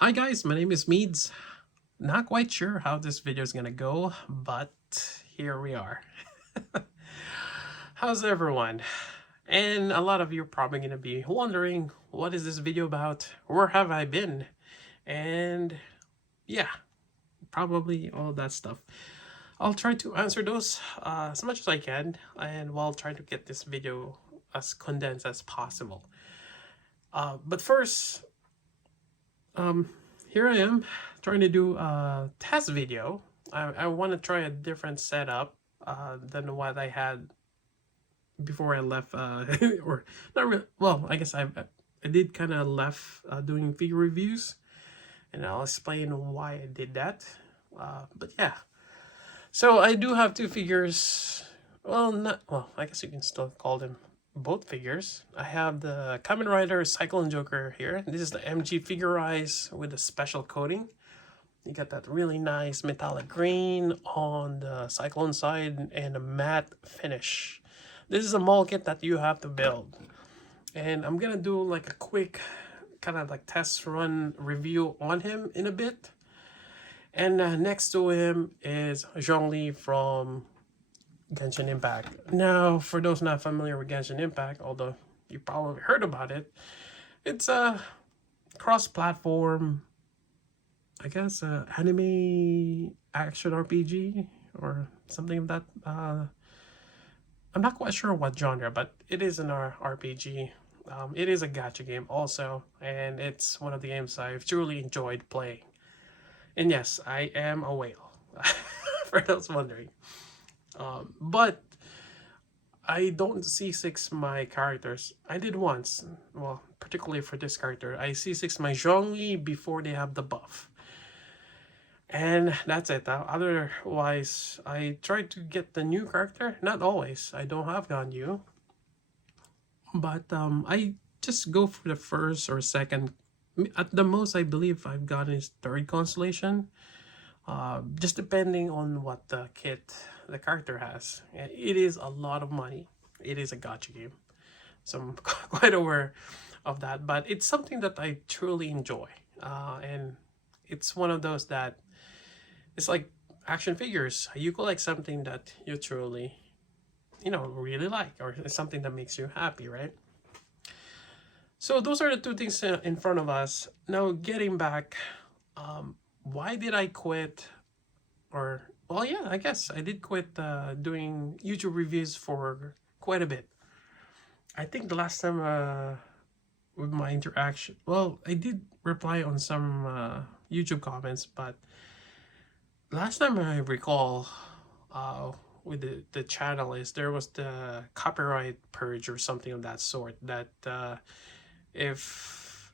Hi guys, my name is Meads. Not quite sure how this video is gonna go, but here we are. How's everyone? And a lot of you are probably gonna be wondering, what is this video about? Where have I been? And yeah, probably all that stuff. I'll try to answer those as much as I can, and while trying to get this video as condensed as possible. But first, Um, here I am trying to do a test video. I want to try a different setup than what I had before I left. Or not really. Well, I guess I did kind of left doing figure reviews, and I'll explain why I did that. But yeah, so I do have two figures. Well, not well. I guess you can still call them both figures. I have the Kamen Rider Cyclone Joker here. This is the MG Figurize with a special coating. You got that really nice metallic green on the Cyclone side and a matte finish. This is a mold kit that you have to build. And I'm gonna do like a quick kind of like test run review on him in a bit. And next to him is Zhongli from Genshin Impact. Now, for those not familiar with Genshin Impact, although you probably heard about it, it's a cross-platform, I guess, anime action RPG or something of that. I'm not quite sure what genre, but it is an RPG. It is a gacha game also, and it's one of the games I've truly enjoyed playing. And yes, I am a whale, for those wondering. But I don't C6 my characters. I did once, well, particularly for this character. I C6 my Zhongli before they have the buff. And that's it. Otherwise, I tried to get the new character. Not always. I don't have Ganyu. But I just go for the first or second. At the most, I believe I've gotten his third constellation. Just depending on what the kit the character has. And it is a lot of money. It is a gacha game. So I'm quite aware of that. But it's something that I truly enjoy. And it's one of those that it's like action figures. You collect something that you truly, really like, or it's something that makes you happy, right? So those are the two things in front of us. Now, getting back, why did I quit? Or, well, yeah, I guess I did quit doing YouTube reviews for quite a bit. I think the last time with my interaction, well, I did reply on some YouTube comments, but last time I recall with the channel is there was the copyright purge or something of that sort that if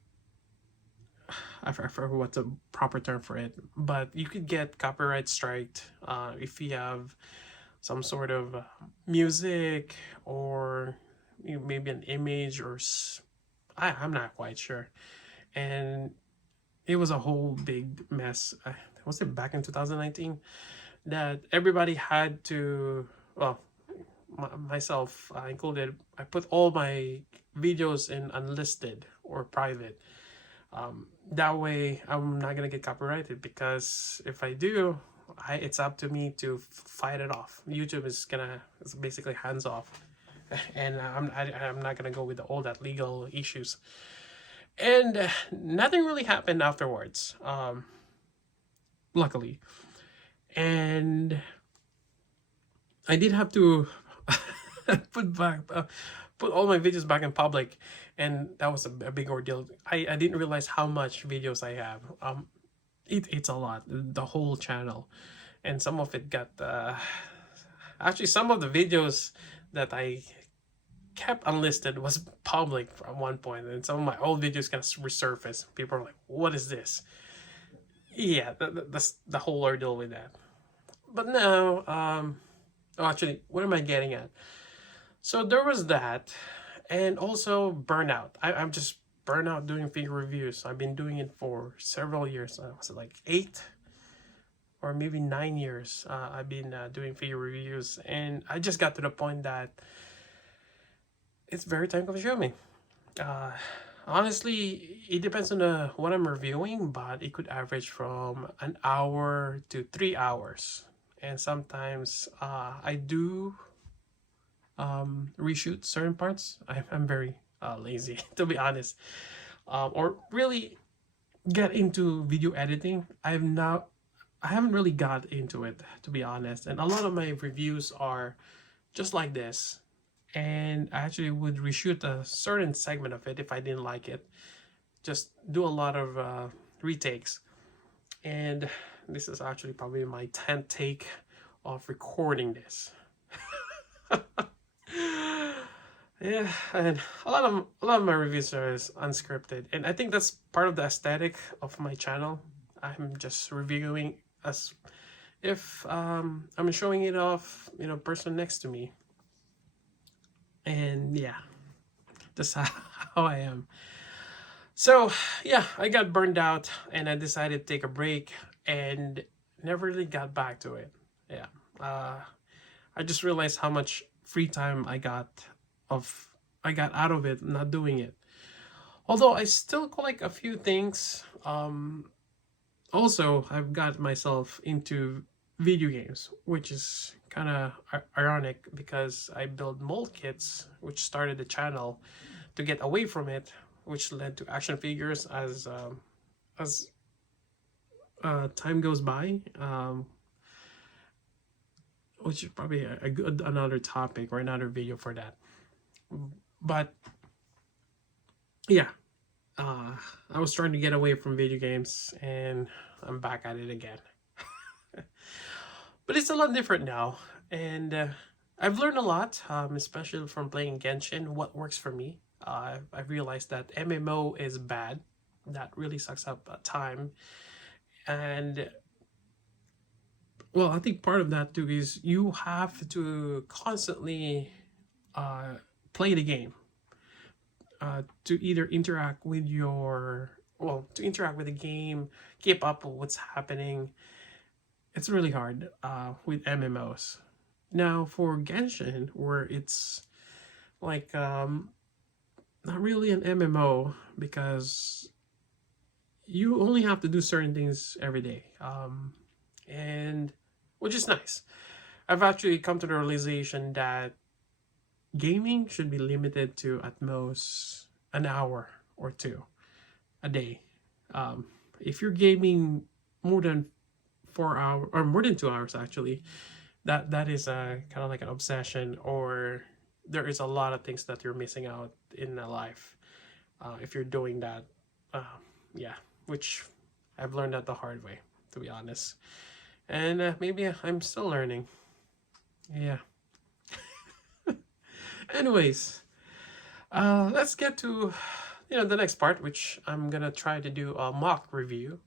I forgot what's the proper term for it, but you could get copyright striked if you have some sort of music or maybe an image or I'm not quite sure. And it was a whole big mess. Was it back in 2019 that everybody had to, well, myself included, I put all my videos in unlisted or private. That way I'm not gonna get copyrighted, because if I do, it's up to me to fight it off. YouTube is it's basically hands off, and I'm not gonna go with all that legal issues. And nothing really happened afterwards, luckily. And I did have to put all my videos back in public, and that was a big ordeal. I didn't realize how much videos I have. It's a lot, the whole channel, and some of it got actually some of the videos that I kept unlisted was public at one point, and some of my old videos kind of resurfaced. People are like, "What is this?" Yeah, that's the whole ordeal with that. But now, oh, actually, what am I getting at? So there was that, and also burnout. I'm just burnout doing figure reviews. I've been doing it for several years. Was it like 8 or maybe 9 years? I've been doing figure reviews, and I just got to the point that it's very time consuming. Honestly, it depends on what I'm reviewing, but it could average from an hour to 3 hours. And sometimes I do reshoot certain parts. I'm very lazy, to be honest, or really get into video editing. I haven't really got into it, to be honest. And a lot of my reviews are just like this. And I actually would reshoot a certain segment of it if I didn't like it. Just do a lot of retakes. And this is actually probably my 10th take of recording this. Yeah, and a lot of my reviews are unscripted, and I think that's part of the aesthetic of my channel. I'm just reviewing as if I'm showing it off, person next to me, and yeah, that's how I am. So yeah, I got burned out, and I decided to take a break, and never really got back to it. Yeah, I just realized how much free time of I got out of it not doing it. Although I still collect a few things. Also, I've got myself into video games, which is kind of ironic because I build mold kits, which started the channel to get away from it, which led to action figures as time goes by. Which is probably a good another topic or another video for that. But yeah, I was trying to get away from video games, and I'm back at it again. But it's a lot different now, and I've learned a lot, especially from playing Genshin. What works for me? I've realized that MMO is bad. That really sucks up time, and well, I think part of that too is you have to constantly play the game to either interact with the game, keep up with what's happening. It's really hard with MMOs. Now for Genshin, where it's like not really an MMO because you only have to do certain things every day, and which is nice. I've actually come to the realization that gaming should be limited to at most an hour or two a day. If you're gaming more than 4 hours or more than 2 hours, actually, that is kind of like an obsession, or there is a lot of things that you're missing out in a life if you're doing that. Yeah, which I've learned that the hard way, to be honest, and maybe I'm still learning. Yeah. Anyways, let's get to the next part, which I'm gonna try to do a mock review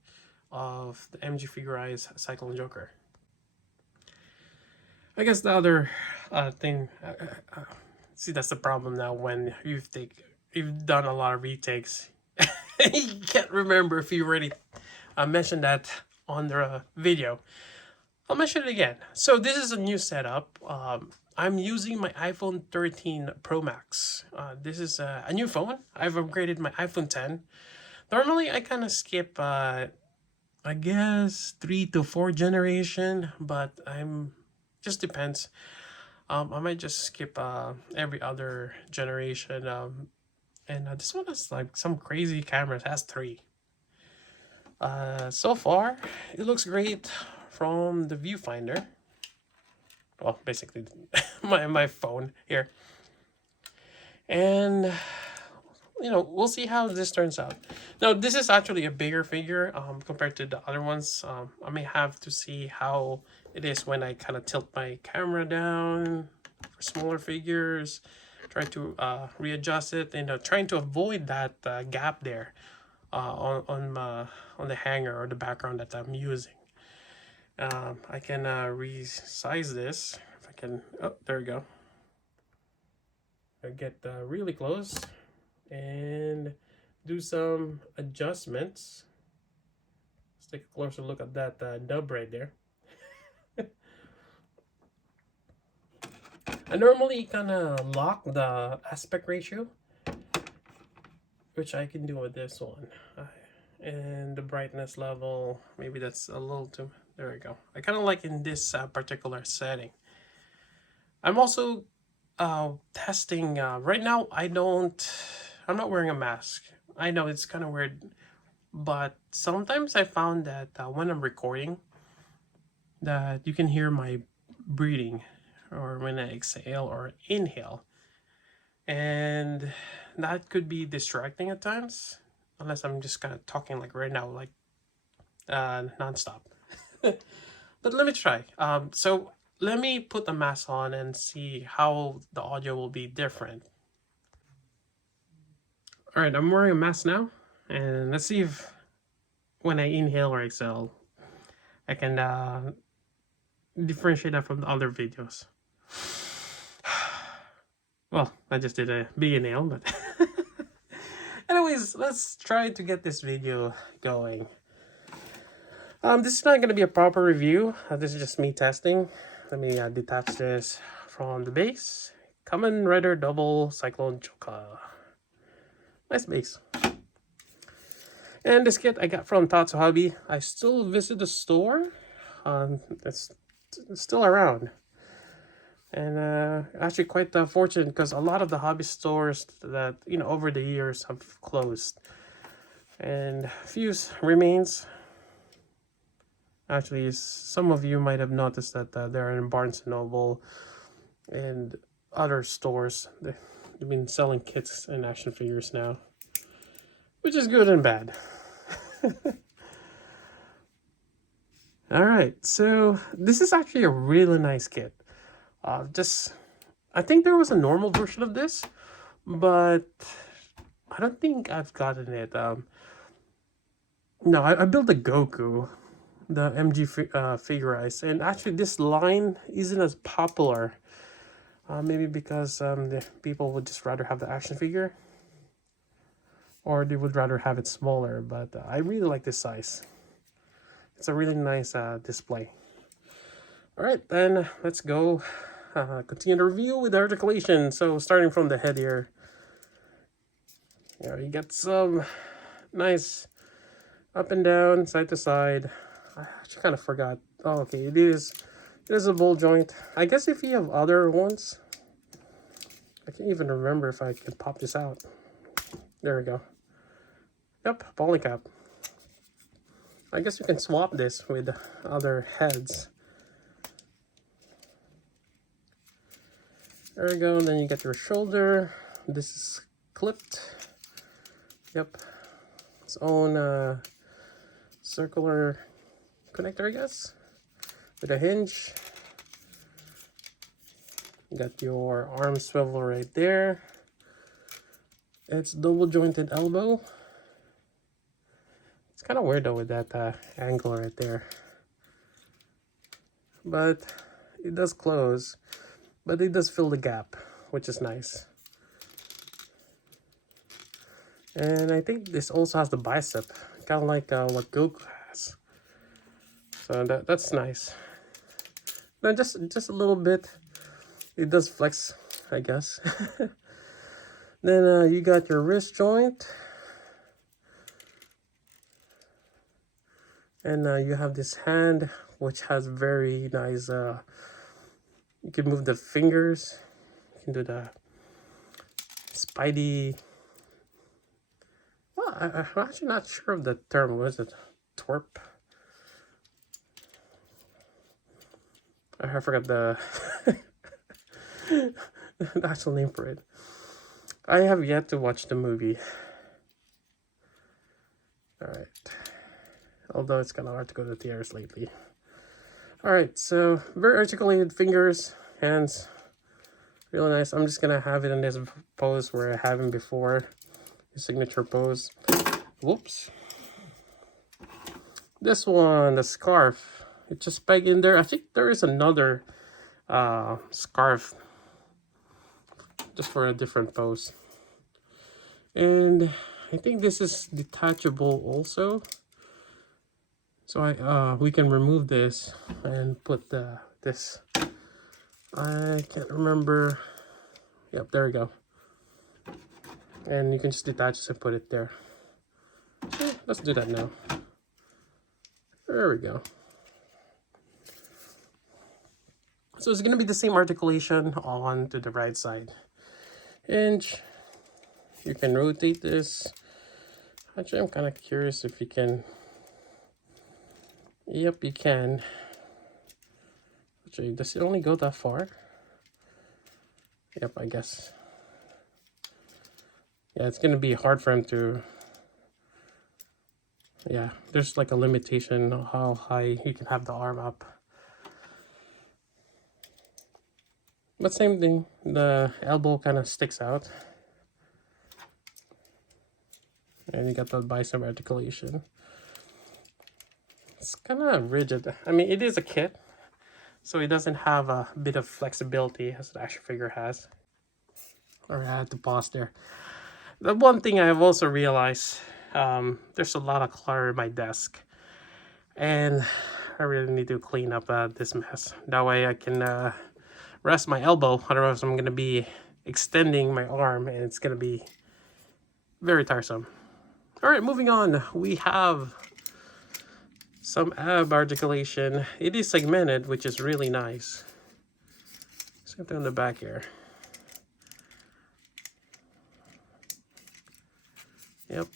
of the MG Figurize Cyclone Joker. I guess the other thing, see, that's the problem now when you've done a lot of retakes. You can't remember if you already mentioned that on the video. I'll mention it again. So this is a new setup. I'm using my iPhone 13 Pro Max. This is a new phone. I've upgraded my iPhone 10. Normally, I kind of skip, I guess, 3 to 4 generation, but just depends. I might just skip every other generation. And this one has like some crazy cameras. It has 3. So far, it looks great from the viewfinder. Well, basically, my phone here. And we'll see how this turns out. Now, this is actually a bigger figure compared to the other ones. I may have to see how it is when I kind of tilt my camera down for smaller figures, try to readjust it, and trying to avoid that gap there on the hanger or the background that I'm using. I can resize this if I can. Oh, there we go. I get really close and do some adjustments. Let's take a closer look at that nub right there. I normally kind of lock the aspect ratio which I can do with this one. And the brightness level, maybe that's a little too, there we go. I kind of like in this particular setting. I'm also testing, right now I'm not wearing a mask. I know it's kind of weird, but sometimes I found that when I'm recording, that you can hear my breathing, or when I exhale or inhale. And that could be distracting at times, unless I'm just kind of talking like right now, like nonstop. But let me try. So let me put the mask on and see how the audio will be different. All right, I'm wearing a mask now, and let's see if when I inhale or exhale, I can differentiate that from the other videos. Well, I just did a big inhale, but anyways, let's try to get this video going. This is not going to be a proper review. This is just me testing. Let me detach this from the base. Kamen Rider Double Cyclone Joka. Nice base. And this kit I got from Tatsu Hobby. I still visit the store. It's still around. And actually quite fortunate, because a lot of the hobby stores that, over the years have closed. And a few remains. Actually, some of you might have noticed that they're in Barnes & Noble and other stores. They've been selling kits and action figures now, which is good and bad. Alright, so this is actually a really nice kit. I think there was a normal version of this, but I don't think I've gotten it. No, I built a Goku, the MG Figurized, and actually this line isn't as popular. Maybe because the people would just rather have the action figure, or they would rather have it smaller, but I really like this size. It's a really nice display. Alright, then let's go continue the review with the articulation. So starting from the head here, you get some nice up and down, side to side. I actually kind of forgot. Oh, okay, it is a ball joint. I guess if you have other ones, I can't even remember if I can pop this out. There we go. Yep, poly cap. I guess you can swap this with other heads. There we go, and then you get your shoulder. This is clipped. Yep. Its own circular connector, I guess, with a hinge. You got your arm swivel right there. It's double jointed elbow. It's kind of weird though with that angle right there. But it does close. But it does fill the gap, which is nice. And I think this also has the bicep, kind of like what Goku has. So that's nice. Now just a little bit. It does flex, I guess. Then you got your wrist joint. And you have this hand, which has very nice, you can move the fingers. You can do the Spidey. Well, I'm actually not sure of the term. What is it? Twerp? I forgot the the actual name for it. I have yet to watch the movie. Alright. Although it's kind of hard to go to theaters lately. Alright, so very articulated fingers, hands. Really nice. I'm just gonna have it in this pose where I have him before. His signature pose. Whoops. This one, the scarf. It's just pegged in there. I think there is another scarf just for a different pose. And I think this is detachable also. So we can remove this and put this. I can't remember. Yep, there we go. And you can just detach this and put it there. So let's do that now. There we go. So it's gonna be the same articulation on to the right side. And you can rotate this. Actually, I'm kind of curious if you can. Yep, you can. Actually, does it only go that far? Yep, I guess. Yeah, it's gonna be hard for him to. Yeah, there's like a limitation on how high you can have the arm up. But same thing, the elbow kind of sticks out. And you got the bicep articulation. It's kind of rigid. I mean, it is a kit, so it doesn't have a bit of flexibility as the action figure has. Alright, I had to pause there. The one thing I've also realized, there's a lot of clutter in my desk. And I really need to clean up this mess. That way I can rest my elbow. Otherwise I'm going to be extending my arm and it's going to be very tiresome. Alright, moving on. We have some ab articulation. It is segmented, which is really nice. Same thing on the back here. Yep.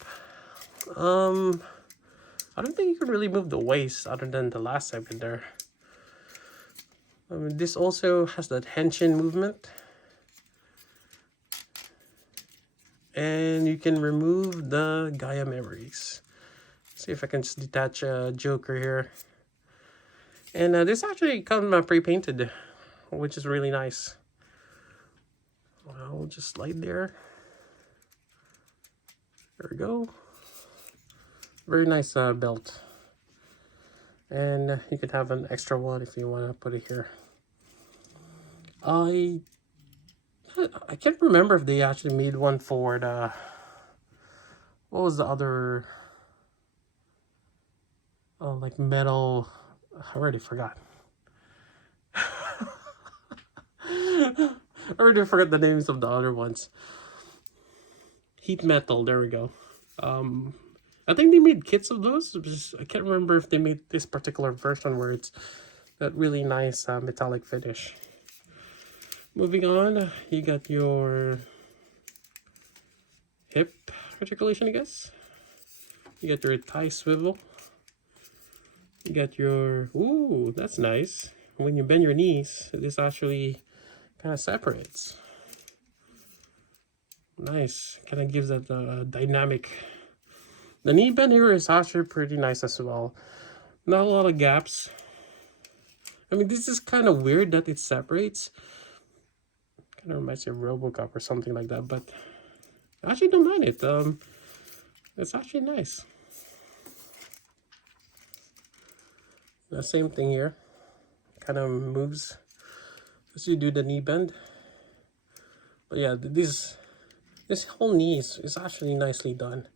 I don't think you can really move the waist other than the last segment there. This also has that henshin movement. And you can remove the Gaia memories. See if I can just detach a Joker here. And this actually comes pre-painted, which is really nice. I'll just slide there. There we go. Very nice belt. And you could have an extra one if you want to put it here. I can't remember if they actually made one for the... What was the other... Oh, like metal... I already forgot. I already forgot the names of the other ones. Heat metal, there we go. I think they made kits of those. I can't remember if they made this particular version where it's that really nice metallic finish. Moving on, you got your hip articulation, I guess. You got your thigh swivel. You got your, ooh, that's nice. When you bend your knees, this actually kind of separates. Nice, kind of gives that dynamic. The knee bend here is actually pretty nice as well. Not a lot of gaps. I mean, this is kind of weird that it separates. Kind of reminds me of RoboCop or something like that, but I actually don't mind it. It's actually nice. The same thing here. Kind of moves as you do the knee bend. But yeah, this whole knee is actually nicely done.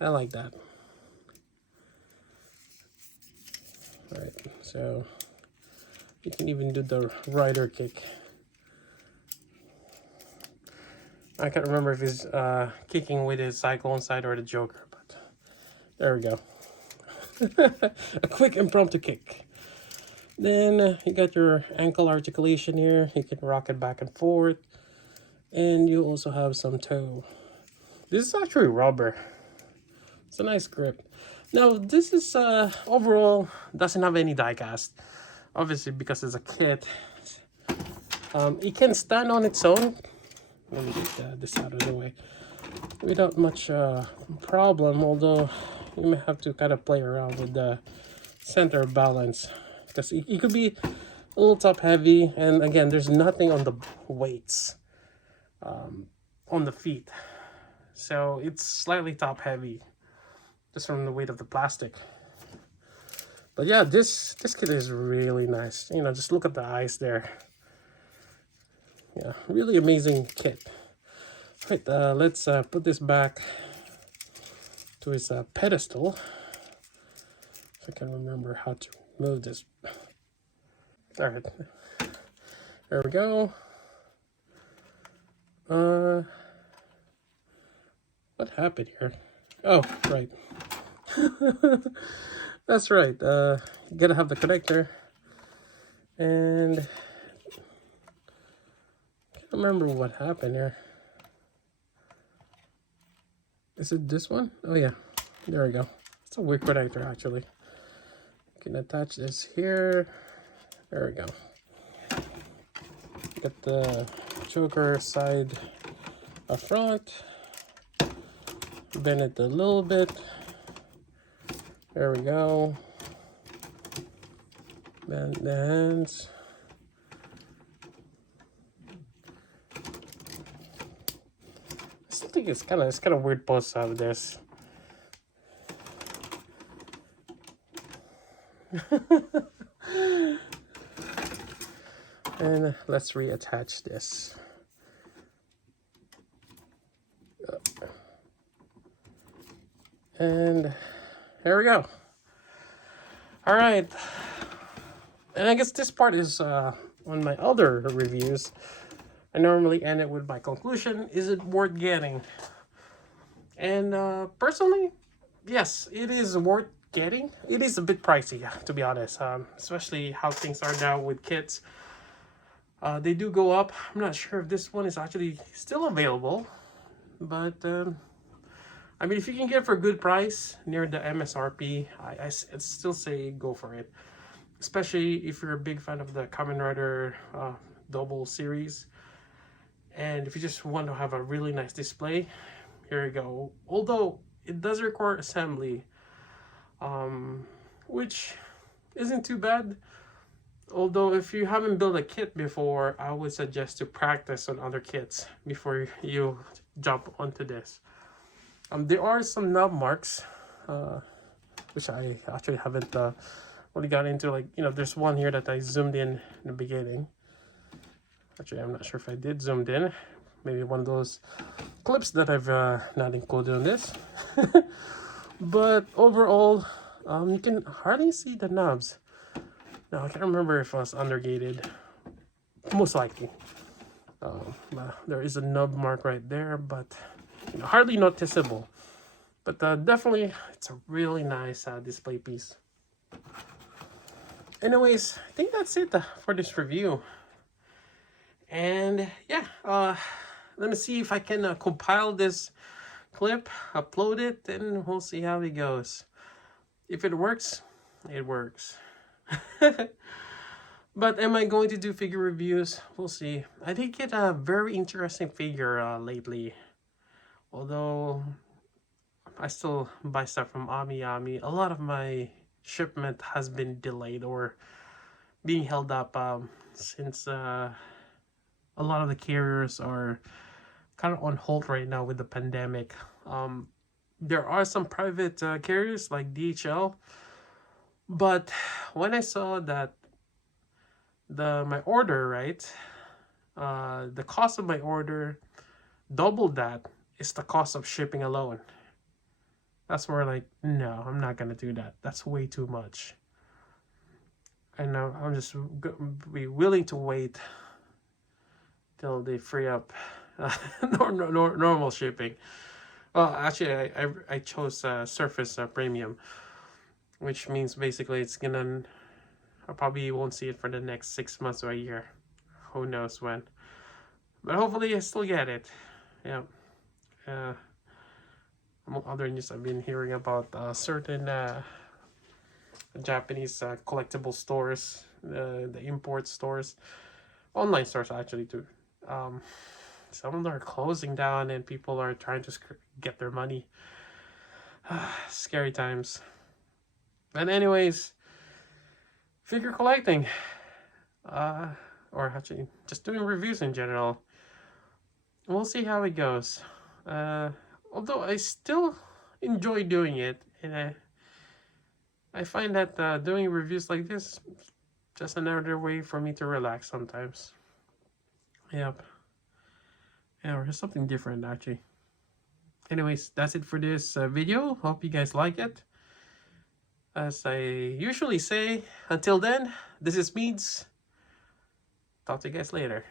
I like that. Alright, so you can even do the rider kick. I can't remember if he's kicking with his cyclone side or the Joker, but there we go. A quick impromptu kick. Then you got your ankle articulation here. You can rock it back and forth. And you also have some toe. This is actually rubber. It's a nice grip. Now, this is overall doesn't have any die cast. Obviously, because it's a kit. It can stand on its own. Let me get this out of the way. Without much problem, although you may have to kind of play around with the center balance. Because it could be a little top heavy. And again, there's nothing on the weights on the feet. So it's slightly top heavy. Just from the weight of the plastic. But yeah, this kit is really nice. You know, just look at the eyes there. Yeah, really amazing kit. Right, let's put this back to its pedestal. If I can remember how to move this. Alright, there we go. What happened here? Oh, right. That's right. You gotta have the connector. And I can't remember what happened here. Is it this one? Oh yeah, there we go. It's a weird connector actually. You can attach this here. There we go. Get the choker side up front. Bend it a little bit. There we go. Bend the hands. I still think it's kind of weird post out of this. And let's reattach this. And there we go. All right. And I guess this part is on my other reviews. I normally end it with my conclusion. Is it worth getting? And personally, yes, it is worth getting. It is a bit pricey, to be honest, especially how things are now with kits. They do go up. I'm not sure if this one is actually still available, but I mean, if you can get it for a good price near the MSRP, I'd still say go for it. Especially if you're a big fan of the Kamen Rider double series. And if you just want to have a really nice display, here you go. Although it does require assembly, which isn't too bad. Although if you haven't built a kit before, I would suggest to practice on other kits before you jump onto this. There are some knob marks, which I actually haven't really got into. Like, you know, there's one here that I zoomed in the beginning. Actually, I'm not sure if I did zoomed in. Maybe one of those clips that I've not included on this. But overall, you can hardly see the knobs. Now, I can't remember if I was undergated. Most likely. There is a nub mark right there, but you know, hardly noticeable. But definitely, it's a really nice display piece. Anyways, I think that's it for this review. And yeah, let me see if I can compile this clip, upload it, and we'll see how it goes. If it works, it works. But am I going to do figure reviews? We'll see. I did get a very interesting figure lately. Although I still buy stuff from Ami. A lot of my shipment has been delayed or being held up since a lot of the carriers are kind of on hold right now with the pandemic. There are some private carriers like DHL, but when I saw that my order, right, the cost of my order doubled that is the cost of shipping alone. That's where, like, no, I'm not gonna do that. That's way too much. And I'm just be willing to wait till they free up normal shipping. Well, actually, I chose Surface Premium, which means basically it's gonna, I probably won't see it for the next 6 months or a year. Who knows when. But hopefully I still get it. Yeah. Among other news, I've been hearing about certain Japanese collectible stores, the import stores, online stores actually too. Some of them are closing down and people are trying to get their money. Scary times. But anyways, figure collecting, or actually just doing reviews in general. We'll see how it goes. Although I still enjoy doing it, and I find that doing reviews like this just another way for me to relax sometimes. Yep. Yeah, or just something different actually. Anyways, that's it for this video. Hope you guys like it. As I usually say, until then, this is Meads. Talk to you guys later.